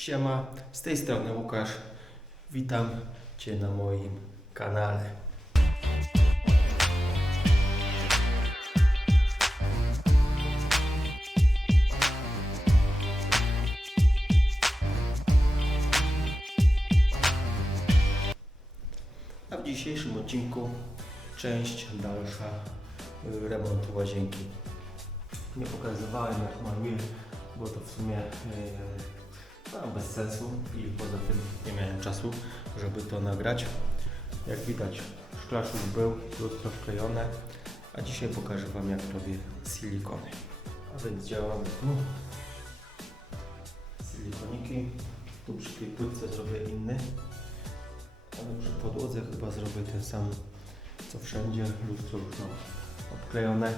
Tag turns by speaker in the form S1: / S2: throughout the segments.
S1: Siema, z tej strony Łukasz. Witam Cię na moim kanale. A w dzisiejszym odcinku część dalsza y, remontu łazienki. Nie pokazywałem jak maluję, bo to w sumie yy, no, bez sensu i poza tym nie miałem czasu, żeby to nagrać. Jak widać szklarz już był, lustro wklejone, a dzisiaj pokażę Wam jak robię silikony. A więc działamy tu. Silikoniki. Tu przy tej płytce zrobię inny, ale przy podłodze chyba zrobię ten sam co wszędzie. Lustro już mam obklejone.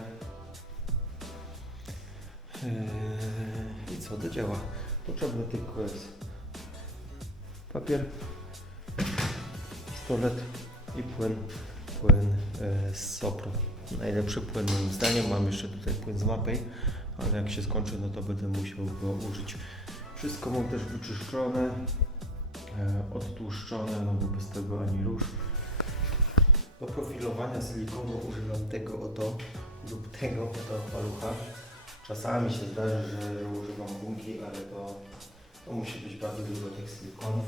S1: Yy, I co, do dzieła. Potrzebny tylko jest papier, pistolet i płyn, płyn yy, z Sopro. Najlepszy płyn moim zdaniem. Mam jeszcze tutaj płyn z Mapej, ale jak się skończy, no to będę musiał go użyć. Wszystko mam też wyczyszczone, yy, odtłuszczone, no bo bez tego ani rusz. Do profilowania silikonu używam tego oto lub tego oto palucha. Czasami się zdarzy, że, że używam gumki, ale to, to musi być bardzo dużo tych silikonów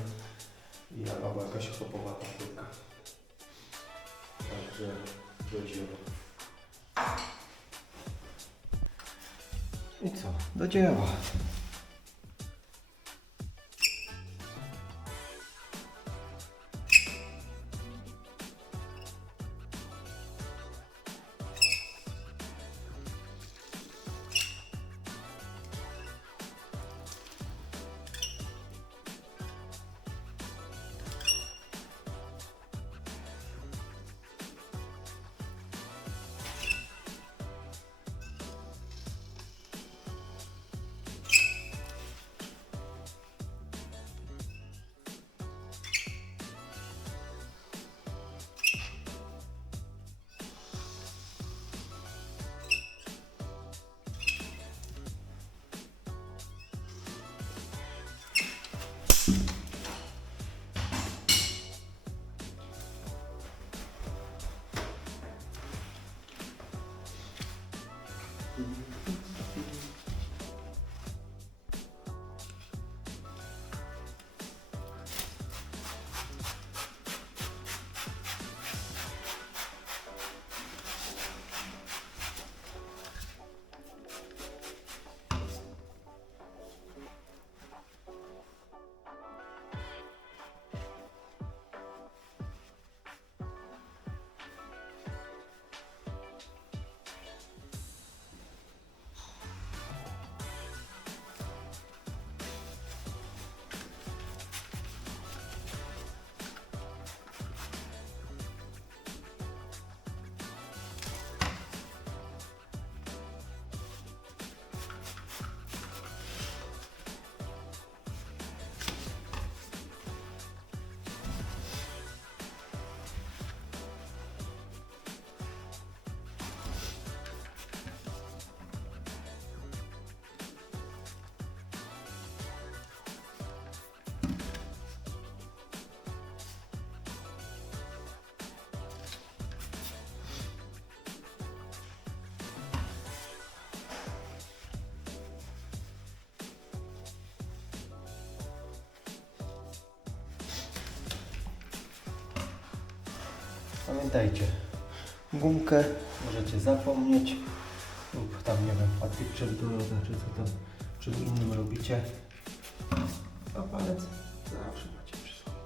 S1: i albo jakaś chropowata płytka. Także do dzieła. I co? Do dzieła. Pamiętajcie, gumkę możecie zapomnieć lub tam nie wiem, patyczek do loda, czy co tam czym innym robicie. A palec zawsze macie przy sobie.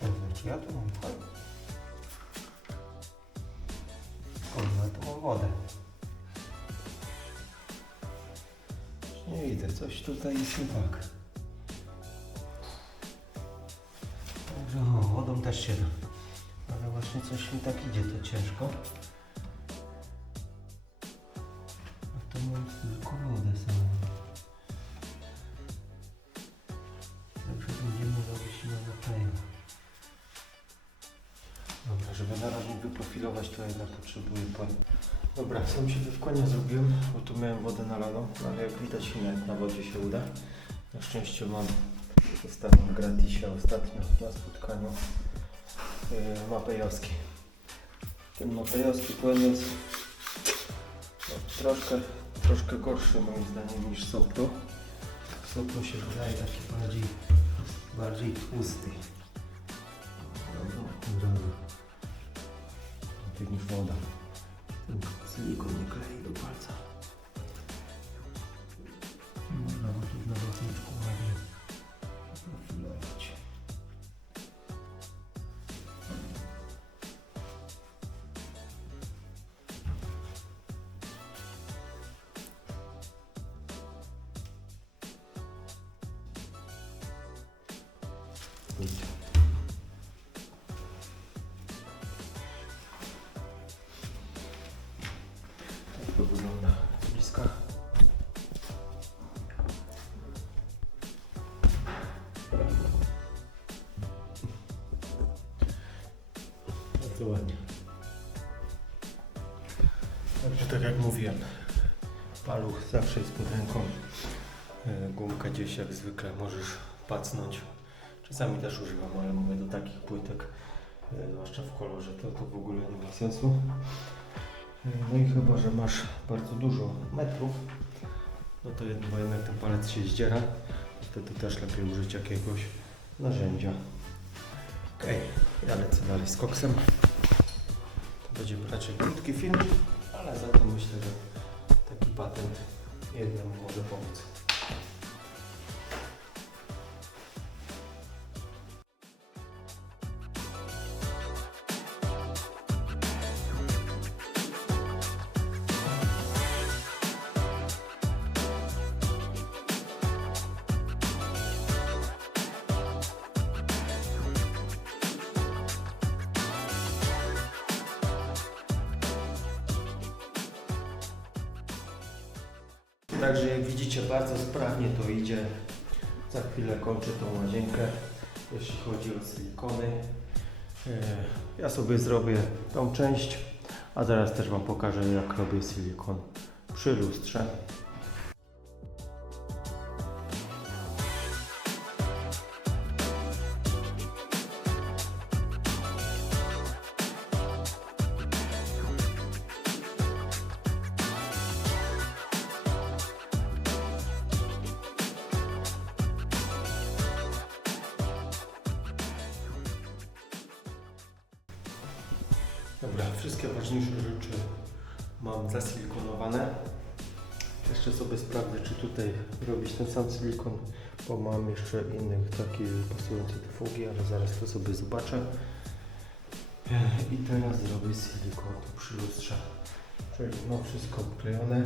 S1: Co znaczy ja tu mam fajnie. Kurwa, tu mam wodę. Widzę, coś tutaj jest nie tak. Także o, wodą też się da. Ale właśnie coś mi tak idzie, to ciężko. A to mam tylko wodę samą. Także będziemy robić na kleju. Dobra, żeby na razie wyprofilować to to jednak potrzebuję płyn. Dobra, sąsiedów konia zrobiłem, bo tu miałem wodę nalaną, no ale jak widać nawet na wodzie się uda. Na szczęście mam dostałem w gratisie ostatnio na spotkaniu yy, mapejowski. Ten mapejowski płyn jest no, troszkę, troszkę gorszy moim zdaniem niż Sopro. Sopro się wydaje taki bardziej, bardziej tłusty. Od razu. Lepiej niż woda. Nie klei do palca. Można tu na rotniczku ładnie profilować. Idź. Bardzo ładnie. Także tak jak mówiłem, paluch zawsze jest pod ręką. E, Gumka gdzieś jak zwykle możesz pacnąć. Czasami też używam, ale mówię do takich płytek, e, zwłaszcza w kolorze, to, to w ogóle nie ma sensu. No i chyba, że masz bardzo dużo metrów, no to jednak, bo jednak ten palec się zdziera, wtedy też lepiej użyć jakiegoś narzędzia. Ok, ja lecę dalej z koksem. Będzie raczej krótki film, ale za to myślę, że taki patent jednemu może pomóc. Także jak widzicie bardzo sprawnie to idzie. Za chwilę kończę tą łazienkę, jeśli chodzi o silikony. E, Ja sobie zrobię tą część, a zaraz też Wam pokażę jak robię silikon przy lustrze. Dobra, wszystkie ważniejsze rzeczy mam zasilikonowane. Jeszcze sobie sprawdzę, czy tutaj robić ten sam silikon, bo mam jeszcze innych takie pasujące do fugi, ale zaraz to sobie zobaczę. I teraz zrobię silikon przy lustrze. Czyli mam wszystko wklejone.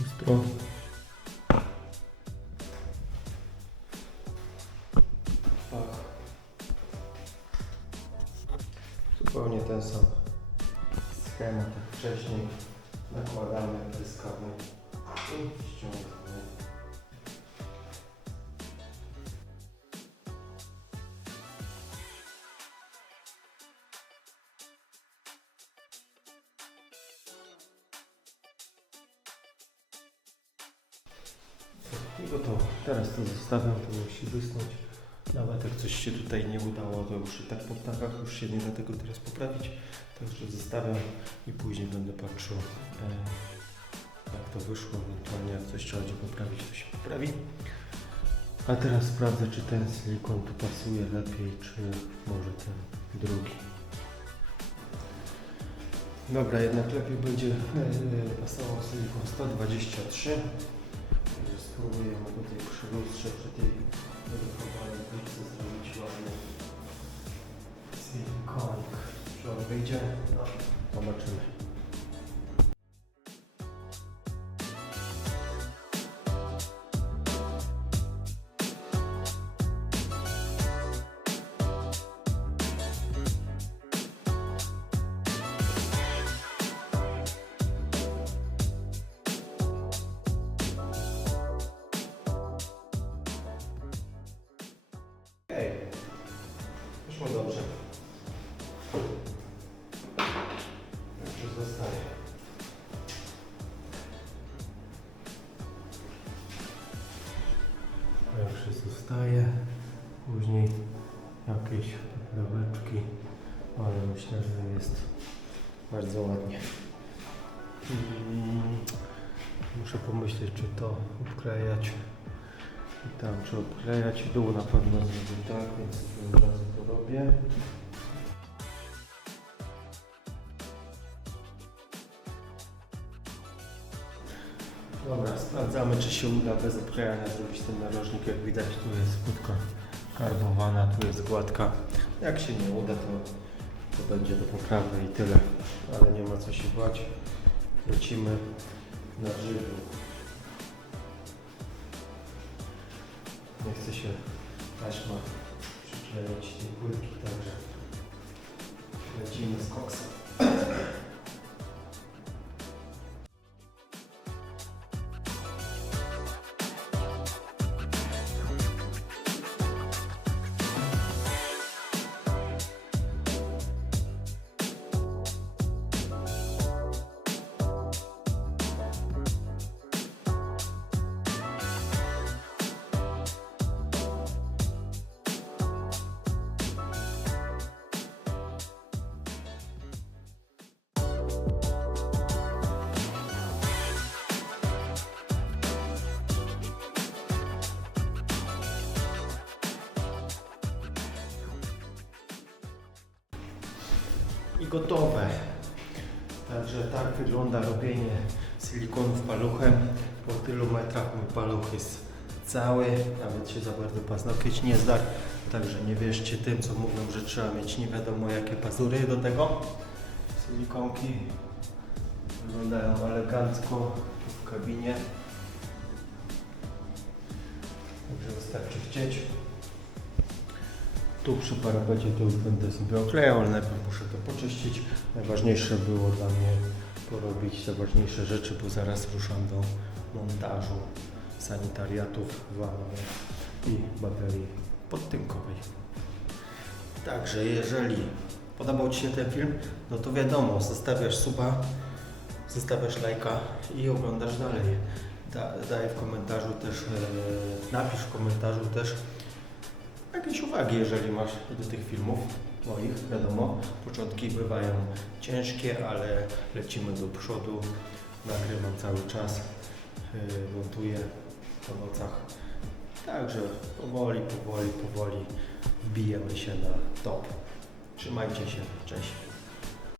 S1: Lustro. Wcześniej. Nakładamy, i ściągamy. I gotowo. Teraz to zostawiam, to musi wysnąć. Nawet jak coś się tutaj nie udało, to już i tak po ptakach już się nie da tego teraz poprawić. Także zostawiam i później będę patrzył, e, jak to wyszło. Ewentualnie jak coś trzeba będzie poprawić, to się poprawi. A teraz sprawdzę, czy ten silikon tu pasuje lepiej, czy może ten drugi. Dobra, jednak lepiej będzie e, pasował silikon 123. Także spróbujemy tutaj przy lustrze, przy tej wyruchowanej piłce zrobić ładny silikonik. Czy on wyjdzie? No, zobaczymy. Później jakieś dołeczki, ale myślę, że jest bardzo ładnie. Muszę pomyśleć, czy to obklejać i tam, czy obklejać dół na pewno zrobię tak, więc od razu to robię. Dobra, sprawdzamy czy się uda bez obklejania zrobić ten narożnik. Jak widać tu jest płytka karbowana, tu jest gładka. Jak się nie uda to, to będzie do poprawy i tyle. Ale nie ma co się bać. Lecimy na żywioł. Nie chce się taśma przyklejać tej płytki, także i gotowe. Także tak wygląda robienie silikonów paluchem. Po tylu metrach mój paluch jest cały, nawet się za bardzo paznokieć nie zdarł. Także nie wierzcie tym, co mówią, że trzeba mieć nie wiadomo jakie pazury do tego. Silikonki wyglądają elegancko w kabinie. Także wystarczy chcieć. Tu przy parapecie to już będę sobie oklejał, ale najpierw muszę to poczyścić. Najważniejsze było dla mnie porobić te ważniejsze rzeczy, bo zaraz ruszam do montażu sanitariatów, wanny i baterii podtynkowej. Także jeżeli podobał Ci się ten film, no to wiadomo, zostawiasz suba, zostawiasz lajka i oglądasz dalej. Da, daj w komentarzu też, e, napisz w komentarzu też jakieś uwagi, jeżeli masz do tych filmów moich. Wiadomo, początki bywają ciężkie, ale lecimy do przodu. Nagrywam cały czas, yy, montuję po nocach. Także powoli, powoli, powoli wbijemy się na top. Trzymajcie się, cześć.